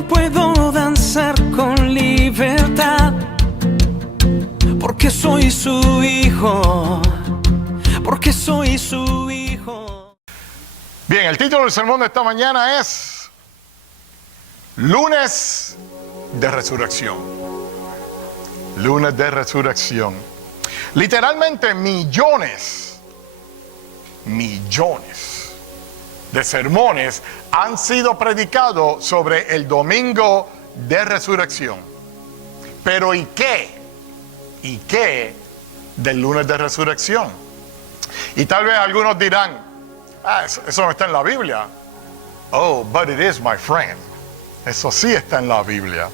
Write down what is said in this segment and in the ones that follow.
Hoy puedo danzar con libertad, porque soy su hijo, porque soy su hijo. Bien, el título del sermón de esta mañana es Lunes de Resurrección. Lunes de Resurrección. Literalmente millones de sermones han sido predicados sobre el domingo de resurrección. Pero ¿y qué? ¿Y qué del lunes de resurrección? Y tal vez algunos dirán, eso no está en la Biblia. Oh, but it is, my friend. Eso sí está en la Biblia.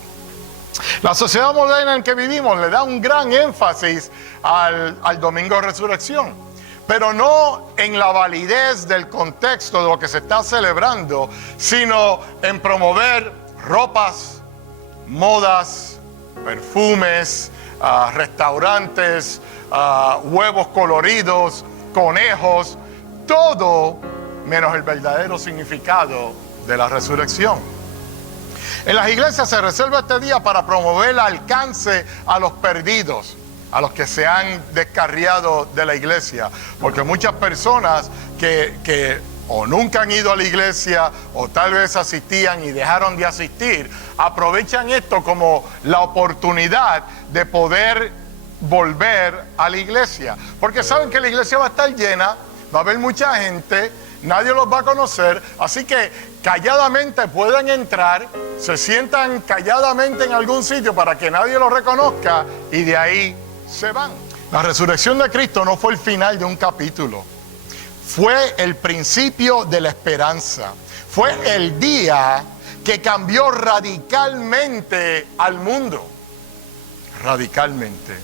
La sociedad moderna en que vivimos le da un gran énfasis al domingo de resurrección, pero no en la validez del contexto de lo que se está celebrando, sino en promover ropas, modas, perfumes, restaurantes, huevos coloridos, conejos, todo menos el verdadero significado de la resurrección. En las iglesias se reserva este día para promover el alcance a los perdidos, a los que se han descarriado de la iglesia, porque muchas personas que o nunca han ido a la iglesia o tal vez asistían y dejaron de asistir, aprovechan esto como la oportunidad de poder volver a la iglesia, porque saben que la iglesia va a estar llena, va a haber mucha gente, nadie los va a conocer, así que calladamente pueden entrar, se sientan calladamente en algún sitio para que nadie los reconozca y de ahí se van. La resurrección de Cristo no fue el final de un capítulo, fue el principio de la esperanza, fue el día que cambió radicalmente al mundo, radicalmente.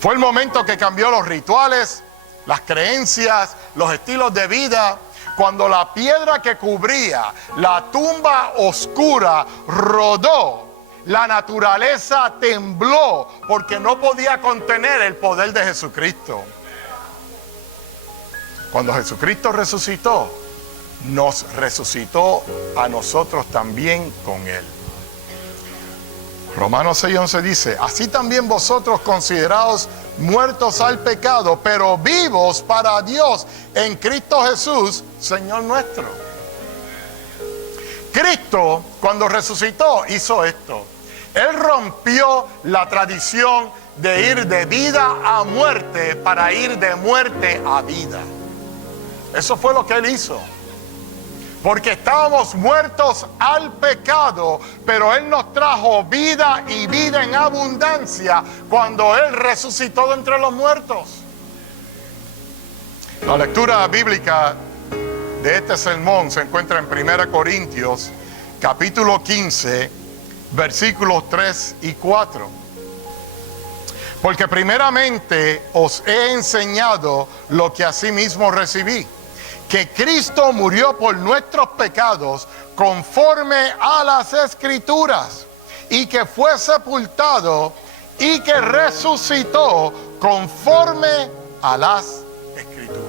Fue el momento que cambió los rituales, las creencias, los estilos de vida, cuando la piedra que cubría la tumba oscura rodó, la naturaleza tembló porque no podía contener el poder de Jesucristo. Cuando Jesucristo resucitó, nos resucitó a nosotros también con Él. Romanos 6:11 dice, así también vosotros consideraos muertos al pecado, pero vivos para Dios en Cristo Jesús, Señor nuestro. Cristo, cuando resucitó, hizo esto. Él rompió la tradición de ir de vida a muerte para ir de muerte a vida. Eso fue lo que Él hizo. Porque estábamos muertos al pecado, pero Él nos trajo vida y vida en abundancia cuando Él resucitó de entre los muertos. La lectura bíblica de este sermón se encuentra en 1 Corintios, capítulo 15, versículos 3 y 4. Porque primeramente os he enseñado lo que asimismo recibí, que Cristo murió por nuestros pecados conforme a las Escrituras, y que fue sepultado y que resucitó conforme a las Escrituras.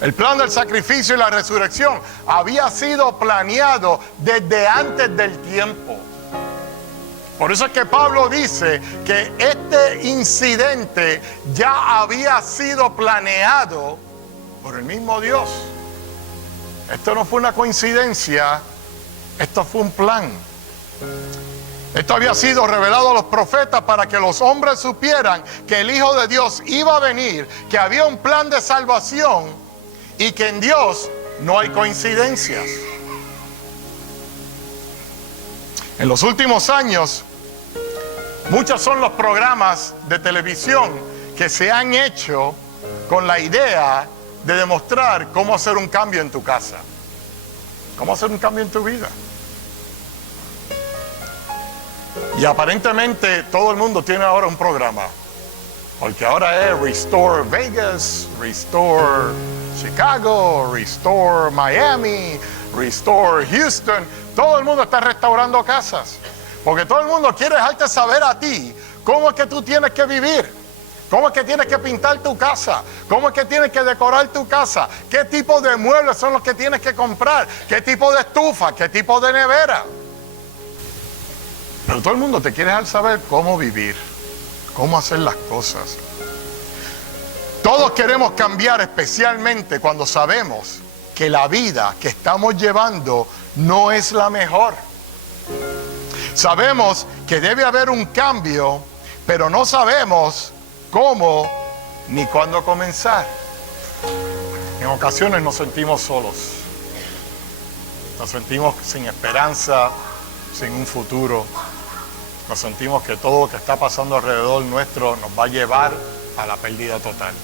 El plan del sacrificio y la resurrección había sido planeado desde antes del tiempo. Por eso es que Pablo dice que este incidente ya había sido planeado por el mismo Dios. Esto no fue una coincidencia, esto fue un plan. Esto había sido revelado a los profetas para que los hombres supieran que el Hijo de Dios iba a venir, que había un plan de salvación y que en Dios no hay coincidencias. En los últimos años, muchos son los programas de televisión que se han hecho con la idea de demostrar cómo hacer un cambio en tu casa, cómo hacer un cambio en tu vida. Y aparentemente todo el mundo tiene ahora un programa, porque ahora es Restore Vegas, Restore Chicago, Restore Miami, Restore Houston. Todo el mundo está restaurando casas, porque todo el mundo quiere dejarte saber a ti cómo es que tú tienes que vivir. ¿Cómo es que tienes que pintar tu casa? ¿Cómo es que tienes que decorar tu casa? ¿Qué tipo de muebles son los que tienes que comprar? ¿Qué tipo de estufa? ¿Qué tipo de nevera? Pero todo el mundo te quiere dejar saber cómo vivir, cómo hacer las cosas. Todos queremos cambiar, especialmente cuando sabemos que la vida que estamos llevando no es la mejor. Sabemos que debe haber un cambio, pero no sabemos cómo ni cuándo comenzar. En ocasiones nos sentimos solos. Nos sentimos sin esperanza, sin un futuro. Nos sentimos que todo lo que está pasando alrededor nuestro nos va a llevar a la pérdida total.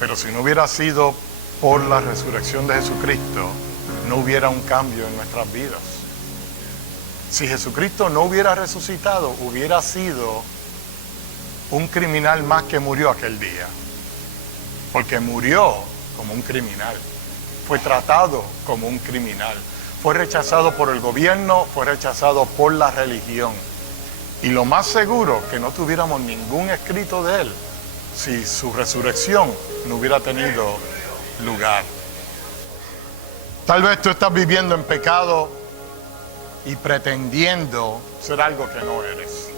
Pero si no hubiera sido por la resurrección de Jesucristo, no hubiera un cambio en nuestras vidas. Si Jesucristo no hubiera resucitado, hubiera sido un criminal más que murió aquel día. Porque murió como un criminal. Fue tratado como un criminal. Fue rechazado por el gobierno, fue rechazado por la religión. Y lo más seguro que no tuviéramos ningún escrito de él si su resurrección no hubiera tenido lugar. Tal vez tú estás viviendo en pecado y pretendiendo ser algo que no eres.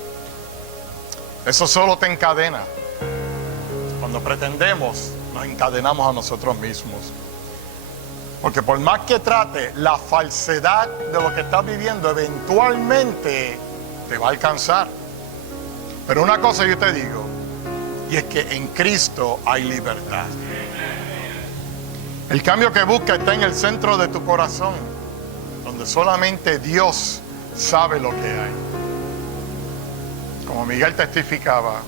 Eso solo te encadena. Cuando pretendemos, nos encadenamos a nosotros mismos. Porque por más que trate, la falsedad de lo que estás viviendo eventualmente te va a alcanzar. Pero una cosa yo te digo, y es que en Cristo hay libertad. El cambio que buscas está en el centro de tu corazón, donde solamente Dios sabe lo que hay. Como Miguel testificaba,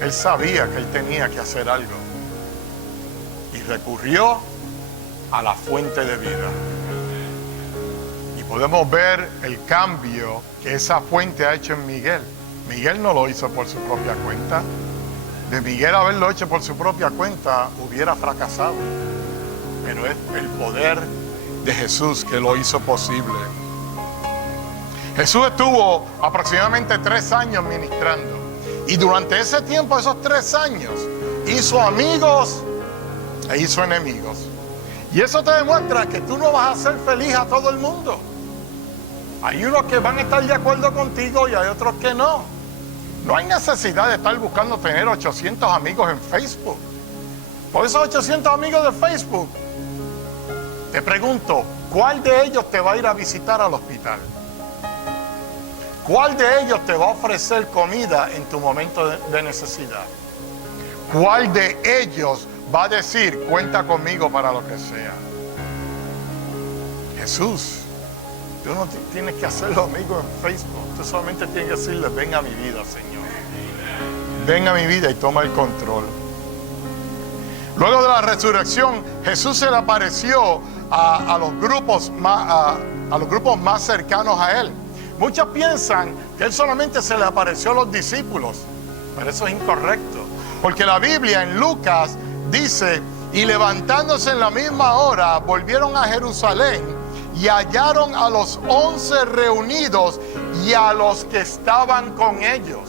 él sabía que él tenía que hacer algo y recurrió a la fuente de vida. Y podemos ver el cambio que esa fuente ha hecho en Miguel. Miguel no lo hizo por su propia cuenta. De Miguel haberlo hecho por su propia cuenta hubiera fracasado. Pero es el poder de Jesús que lo hizo posible. Jesús estuvo aproximadamente 3 años ministrando. Y durante ese tiempo, esos 3 años, hizo amigos e hizo enemigos. Y eso te demuestra que tú no vas a hacer feliz a todo el mundo. Hay unos que van a estar de acuerdo contigo y hay otros que no. No hay necesidad de estar buscando tener 800 amigos en Facebook. Por esos 800 amigos de Facebook, te pregunto, ¿cuál de ellos te va a ir a visitar al hospital? ¿Cuál de ellos te va a ofrecer comida en tu momento de necesidad? ¿Cuál de ellos va a decir, cuenta conmigo para lo que sea? Jesús, tú no tienes que hacer lo mismo en Facebook. Tú solamente tienes que decirle, ven a mi vida, Señor. Ven a mi vida y toma el control. Luego de la resurrección, Jesús se le apareció a los grupos más cercanos a él. Muchos piensan que él solamente se le apareció a los discípulos, pero eso es incorrecto. Porque la Biblia en Lucas dice, y levantándose en la misma hora, volvieron a Jerusalén y hallaron a los 11 reunidos y a los que estaban con ellos.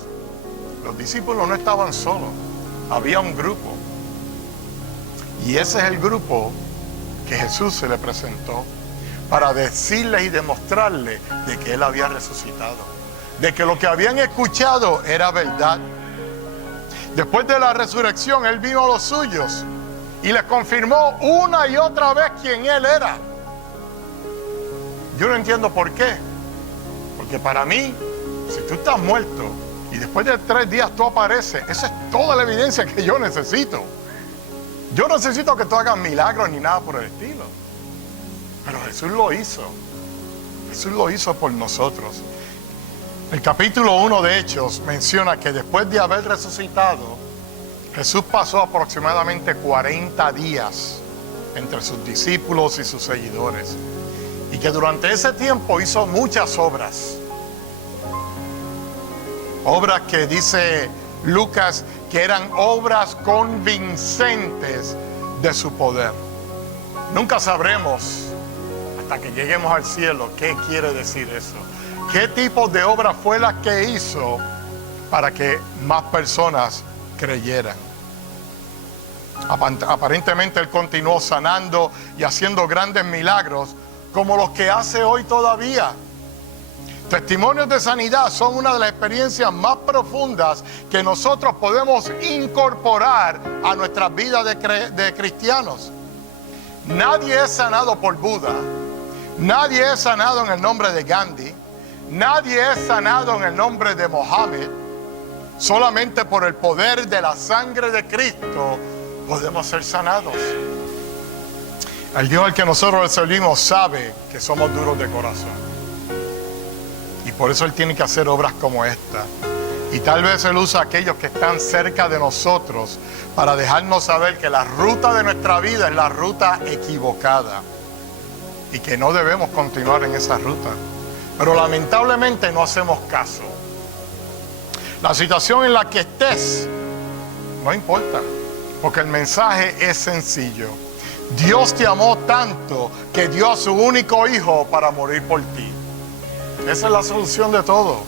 Los discípulos no estaban solos, había un grupo. Y ese es el grupo que Jesús se le presentó para decirles y demostrarles de que Él había resucitado, de que lo que habían escuchado era verdad. Después de la resurrección, Él vino a los suyos y les confirmó una y otra vez quién Él era. Yo no entiendo por qué. Porque para mí, si tú estás muerto y después de 3 días tú apareces, esa es toda la evidencia que yo necesito. Yo no necesito que tú hagas milagros ni nada por el estilo. Pero Jesús lo hizo. Jesús lo hizo por nosotros. El capítulo 1 de Hechos menciona que después de haber resucitado, Jesús pasó aproximadamente 40 días entre sus discípulos y sus seguidores. Y que durante ese tiempo hizo muchas obras. Obras que dice Lucas que eran obras convincentes de su poder. Nunca sabremos hasta que lleguemos al cielo qué quiere decir eso. ¿Qué tipo de obra fue la que hizo para que más personas creyeran. Aparentemente Él continuó sanando y haciendo grandes milagros como los que hace hoy todavía. Testimonios de sanidad son una de las experiencias más profundas que nosotros podemos incorporar a nuestras vidas de cristianos. Nadie es sanado por Buda, nadie es sanado en el nombre de Gandhi, nadie es sanado en el nombre de Mohammed. Solamente por el poder de la sangre de Cristo podemos ser sanados. El Dios al que nosotros le servimos sabe que somos duros de corazón. Y por eso Él tiene que hacer obras como esta. Y tal vez Él usa a aquellos que están cerca de nosotros para dejarnos saber que la ruta de nuestra vida es la ruta equivocada. Y que no debemos continuar en esa ruta. Pero lamentablemente no hacemos caso. La situación en la que estés no importa. Porque el mensaje es sencillo. Dios te amó tanto que dio a su único hijo para morir por ti. Esa es la solución de todo.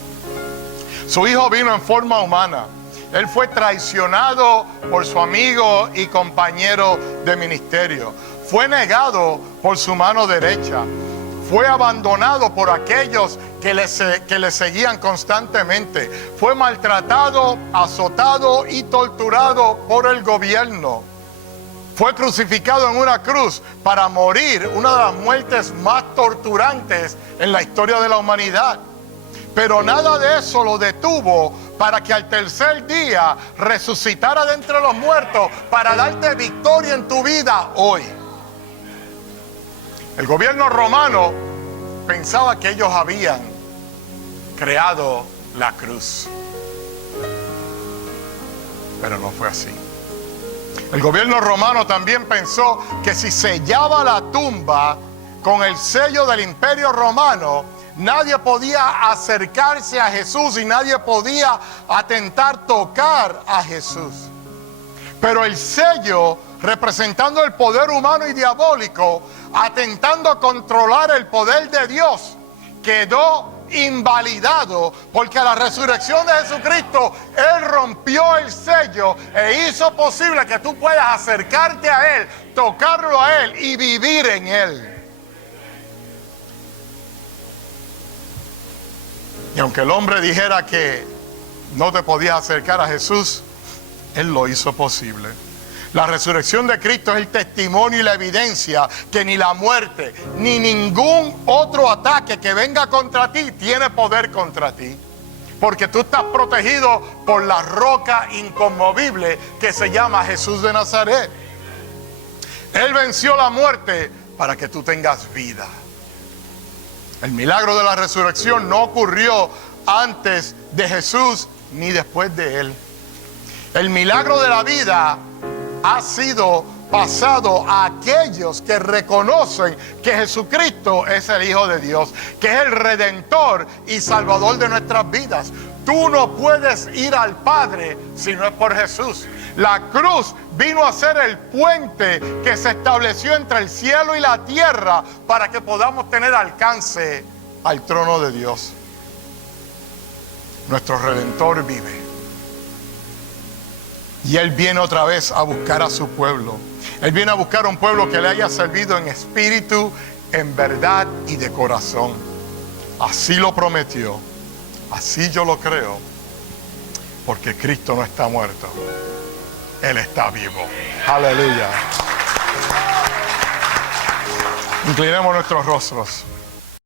Su hijo vino en forma humana. Él fue traicionado por su amigo y compañero de ministerio. Fue negado por su mano derecha. Fue abandonado por aquellos que le seguían constantemente. Fue maltratado, azotado y torturado por el gobierno. Fue crucificado en una cruz para morir, una de las muertes más torturantes en la historia de la humanidad. Pero nada de eso lo detuvo para que al tercer día resucitara de entre los muertos para darte victoria en tu vida hoy. El gobierno romano pensaba que ellos habían creado la cruz. Pero no fue así. El gobierno romano también pensó que si sellaba la tumba con el sello del Imperio Romano, nadie podía acercarse a Jesús y nadie podía atentar tocar a Jesús. Pero el sello, representando el poder humano y diabólico, atentando a controlar el poder de Dios, quedó invalidado, porque a la resurrección de Jesucristo Él rompió el sello e hizo posible que tú puedas acercarte a Él, tocarlo a Él y vivir en Él. Y aunque el hombre dijera que no te podías acercar a Jesús, Él lo hizo posible. La resurrección de Cristo es el testimonio y la evidencia que ni la muerte, ni ningún otro ataque que venga contra ti tiene poder contra ti. Porque tú estás protegido por la roca inconmovible que se llama Jesús de Nazaret. Él venció la muerte para que tú tengas vida. El milagro de la resurrección no ocurrió antes de Jesús ni después de Él. El milagro de la vida ha sido pasado a aquellos que reconocen que Jesucristo es el Hijo de Dios, que es el Redentor y Salvador de nuestras vidas. Tú no puedes ir al Padre si no es por Jesús. La cruz vino a ser el puente que se estableció entre el cielo y la tierra para que podamos tener alcance al trono de Dios. Nuestro Redentor vive. Y Él viene otra vez a buscar a su pueblo. Él viene a buscar a un pueblo que le haya servido en espíritu, en verdad y de corazón. Así lo prometió. Así yo lo creo. Porque Cristo no está muerto. Él está vivo. Aleluya. Inclinemos nuestros rostros.